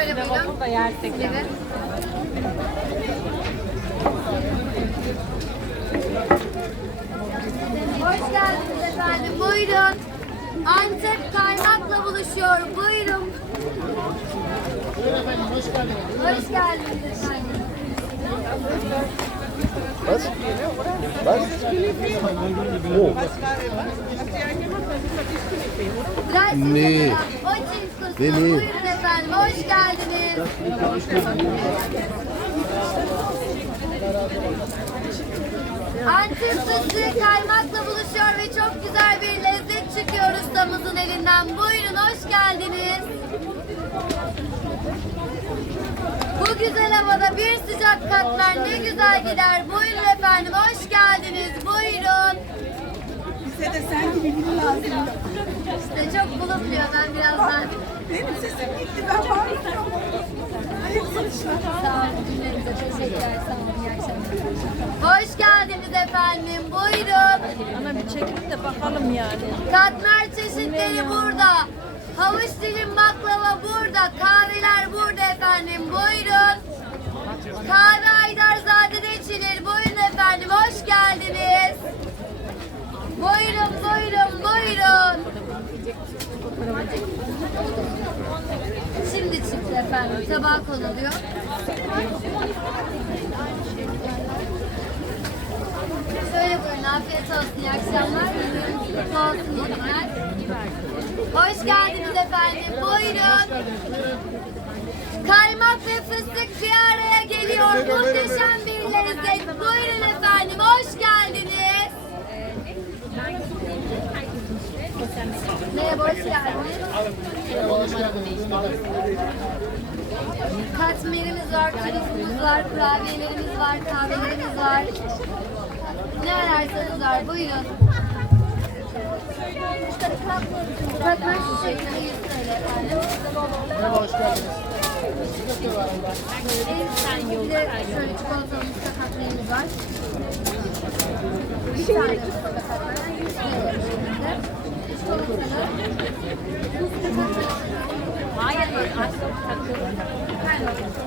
Gerçekten. Evet. Hoş geldiniz efendim. Buyurun. Antep kaymakla buluşuyor. Buyurun. Hoş geldiniz efendim. Was? Was? Oh, Nee. Nee, nee. Efendim. Hoş geldiniz. Antep fıstığı kaymakla buluşuyor ve çok güzel bir lezzet çıkıyor ustamızın elinden. Buyurun hoş geldiniz. Bu güzel havada bir sıcak katmer ne güzel gider. Buyurun efendim hoş geldiniz. Buyurun. Bize de sen gibi biri lazım. İşte çok bulunmuyor ben birazdan. Benim sesim gitti ben bağırıyorum. Hayırlı işler. Sağ olun günlerinize teşekkürler. Sağ olun. İyi akşamlar. Hoş geldiniz efendim. Buyurun. Ana bir çekip de bakalım yani. Katmer çeşitleri burada. Havuç dilim baklava burada. Kahveler burada efendim. Buyurun. Kahve Aydarzade'de içilir. Buyurun efendim. Hoş geldiniz. Buyurun, buyurun, buyurun. Şimdi çıktı efendim. Tabağa konuluyor. Şöyle buyurun. Afiyet olsun. İyi akşamlar. Olsun. Hoş geldiniz efendim. Buyurun. Kaymak ve fıstık bir araya geliyor. Muhteşem bir lezzet. Buyurun efendim. Hoş geldiniz. Merhaba, hoş geldiniz. Katmerimiz var, turumuz var, kurabiyelerimiz var, kahvelerimiz var. Ne ararsanız var. Buyurun. Katmer 100 TL efendim. hoş geldiniz. Bir de şöyle çikolatamızda katmerimiz var. Bir tane çikolata katmer. Şöyle bir şekilde. Çikolatalı. 看。